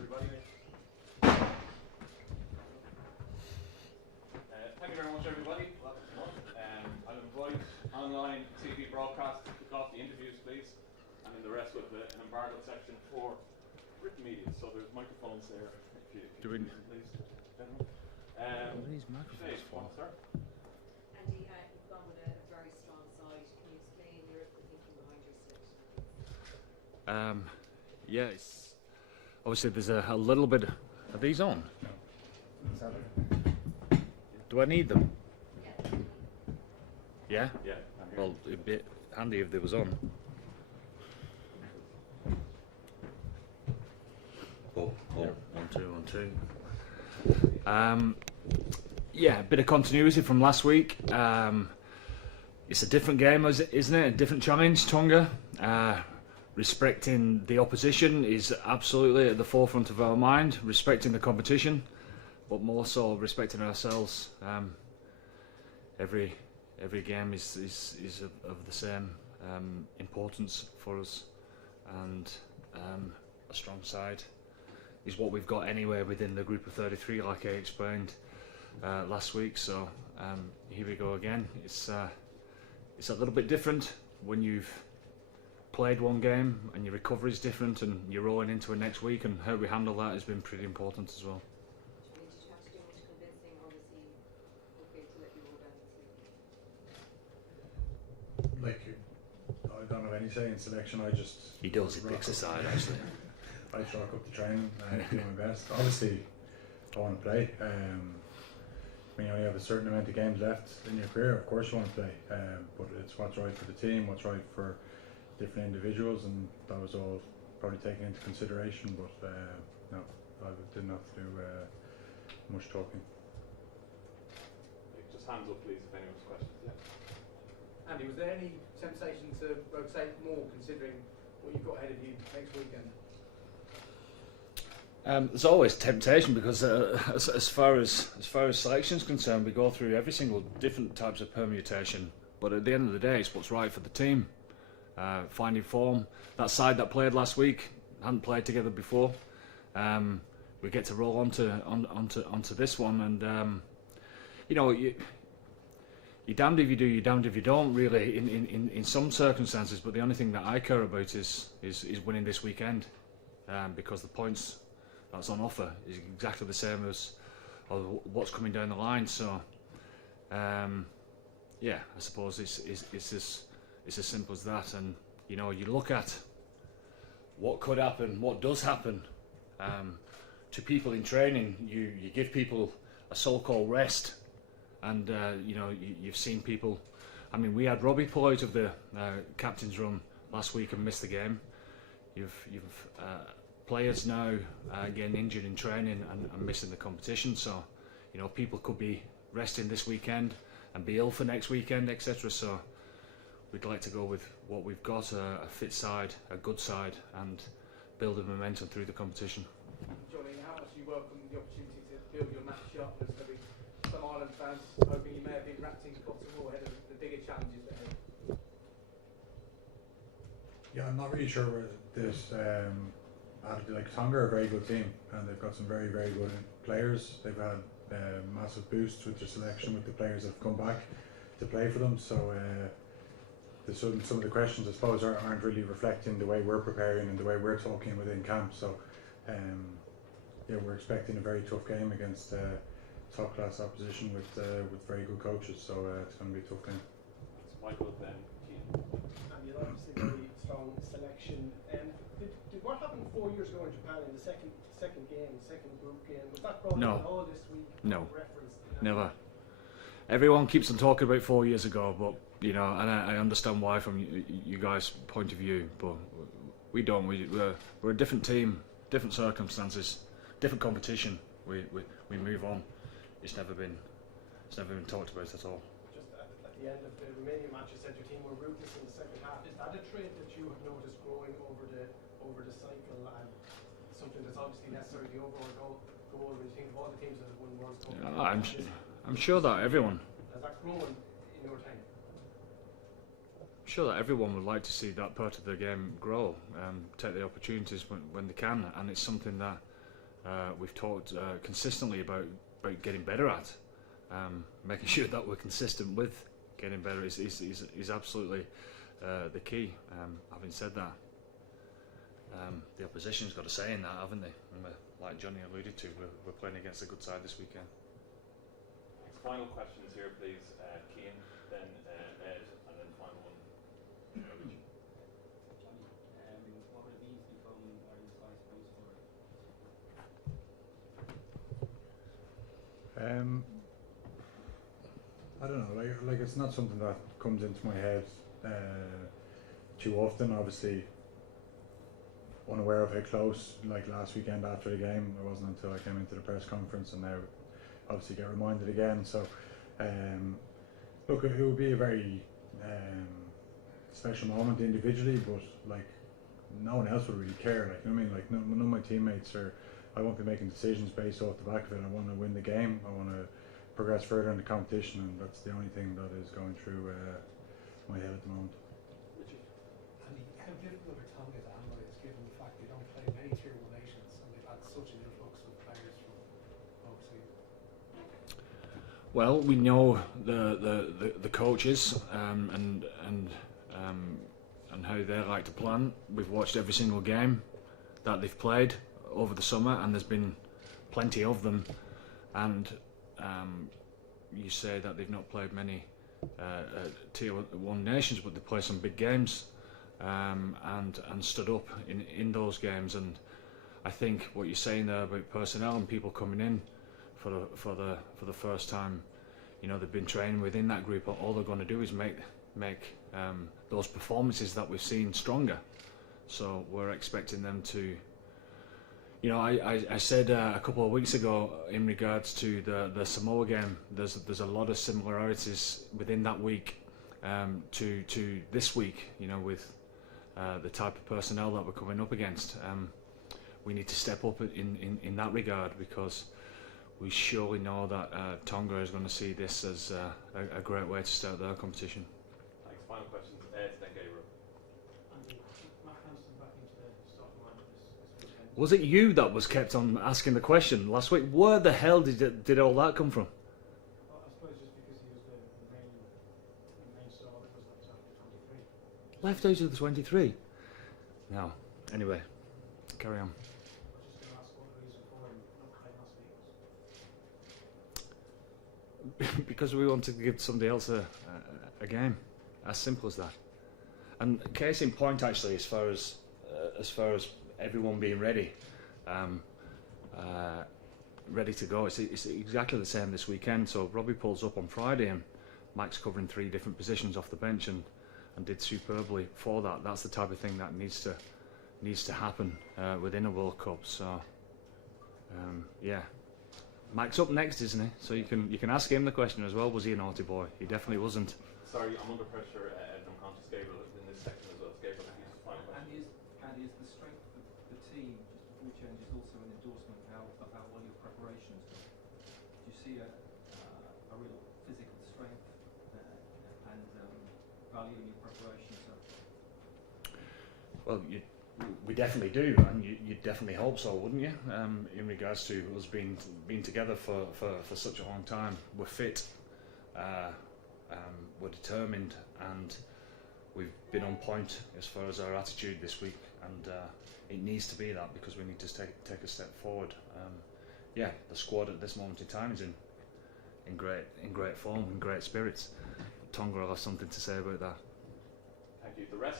everybody. Thank you very much, everybody. Welcome to one. I'll invite online TV broadcast to kick off the interviews, please, and then the rest with an embargoed section for written media. So there's microphones there. If you please, gentlemen. What are these microphones for? Andy, you've gone with a very strong side. Can you explain your thinking behind your selection? Yeah, obviously there's a little bit. Are these on? Do I need them? Yeah? Yeah. Well, it'd be handy if they was on. Oh, 1, 2, 1, 2. Yeah, a bit of continuity from last week. It's a different game, isn't it? A different challenge, Tonga. Respecting the opposition is absolutely at the forefront of our mind. Respecting the competition, but more so respecting ourselves. Every game is of the same importance for us, and a strong side is what we've got anyway within the group of 33, like I explained last week. So here we go again. It's a little bit different when you've played one game and your recovery is different and you're rolling into a next week, and how we handle that has been pretty important as well. Did you have to do much convincing, or was he okay to let you go down and Like, I don't have any say in selection. He does. He picks a side, actually. I chalk up the training and do my best. Obviously, I want to play. When you only have a certain amount of games left in your career, of course you want to play. But it's what's right for the team, what's right for different individuals, and that was all probably taken into consideration. But no, I didn't have to do much talking. Just hands up, please, if anyone's questions. Yeah. Andy, was there any temptation to rotate more, considering what you've got ahead of you next weekend? There's always temptation, because as far as selection is concerned, we go through every single different types of permutation. But at the end of the day, it's what's right for the team. Finding form. That side that played last week hadn't played together before. We get to roll onto this one, and you know, you're damned if you do, you're damned if you don't, really, in some circumstances. But the only thing that I care about is winning this weekend, because the points that's on offer is exactly the same as what's coming down the line. So yeah, I suppose it's as simple as that. And you know, you look at what could happen, what does happen to people in training. You give people a so-called rest, and you know, you've seen people. I mean, we had Robbie pull out of the captain's room last week and miss the game. You've players now getting injured in training and missing the competition. So you know, people could be resting this weekend and be ill for next weekend, etc. So we'd like to go with what we've got, a fit side, a good side, and build a momentum through the competition. Johnny, how much do you welcome the opportunity to build your match sharpness? Maybe some Ireland fans hoping you may have been wrapped into bottom more ahead of the bigger challenges ahead. Yeah, I'm not really sure where this. Like Tonga are a very good team, and they've got some very, very good players. They've had massive boosts with their selection, with the players that have come back to play for them. So some of the questions, I suppose, aren't really reflecting the way we're preparing and the way we're talking within camp. So yeah, we're expecting a very tough game against top class opposition with very good coaches. So it's going to be a tough game. It's Michael, then Keane. And you obviously very strong selection. Did what happened 4 years ago in Japan in the second group game, was that brought No. up at all this week? No. Referenced? Never. Everyone keeps on talking about 4 years ago, but you know, and I understand why from you guys' point of view, but we don't. We're a different team, different circumstances, different competition. We move on. It's never been talked about at all. Just at the end of the Romania match, you said your team were ruthless in the second half. Is that a trait that you have noticed growing over the cycle, and something that's obviously necessary to the overall goal when you think of all the teams that have won World Cup? I'm sure that everyone. Has that grown in your time? I'm sure that everyone would like to see that part of the game grow, take the opportunities when they can, and it's something that we've talked consistently about getting better at. Making sure that we're consistent with getting better is absolutely the key. Having said that, the opposition's got a say in that, haven't they? And like Johnny alluded to, we're playing against a good side this weekend. Thanks. Final questions here, please. Cian, then Ed, and then final one. Johnny, what would it mean to become Ireland's highest goal scorer? I don't know, like it's not something that comes into my head too often. Obviously, unaware of how close, like last weekend after the game, it wasn't until I came into the press conference, and now obviously get reminded again. So, look, it would be a very special moment individually, but like no one else would really care. Like, you know what I mean? Like none of my teammates are. I won't be making decisions based off the back of it. I want to win the game. I want to progress further in the competition, and that's the only thing that is going through my head at the moment. Andy, how difficult are Tonga to analyse, given the fact they don't play many Tier 1 nations and they've had such an influx of players from overseas? Well, we know the coaches and how they like to plan. We've watched every single game that they've played over the summer, and there's been plenty of them. And you say that they've not played many Tier 1 nations, but they play some big games and stood up in those games. And I think what you're saying there about personnel and people coming in for the first time, you know, they've been training within that group. All they're going to do is make those performances that we've seen stronger. So we're expecting them to. You know, I said a couple of weeks ago in regards to the Samoa game, there's a lot of similarities within that week to this week. You know, with the type of personnel that we're coming up against, we need to step up in that regard, because we surely know that Tonga is going to see this as a great way to start their competition. Thanks. Final questions. Ed, then Gabriel. Andy, Matt Hansen back into the starting lineup this weekend. Was it you that was kept on asking the question last week? Where the hell did all that come from? Well, I suppose just because he was the main star that was left out of the 23. Left out of the 23? No. Anyway, carry on. I was just going to ask what the reason for him not playing last week was. Because we wanted to give somebody else a game. As simple as that. And case in point, actually, as far as everyone being ready, ready to go. It's exactly the same this weekend. So Robbie pulls up on Friday, and Mike's covering 3 different positions off the bench, and did superbly for that. That's the type of thing that needs to happen within a World Cup. So yeah, Mike's up next, isn't he? So you can ask him the question as well. Was he a naughty boy? He definitely wasn't. Sorry, I'm under pressure from conscious Gabriel in this section as well. Gabriel, if you just final question. Andy, is the strength of the team, just before we change, is also an endorsement of how well your preparations go? Do you see a real physical strength and value in your preparations? Well, we definitely do, and you definitely hope so, wouldn't you? In regards to us being together for such a long time, we're fit, we're determined, and we've been on point as far as our attitude this week, and it needs to be that, because we need to take a step forward. Yeah, the squad at this moment in time is in great form, in great spirits. Tonga will have something to say about that. Thank you. The rest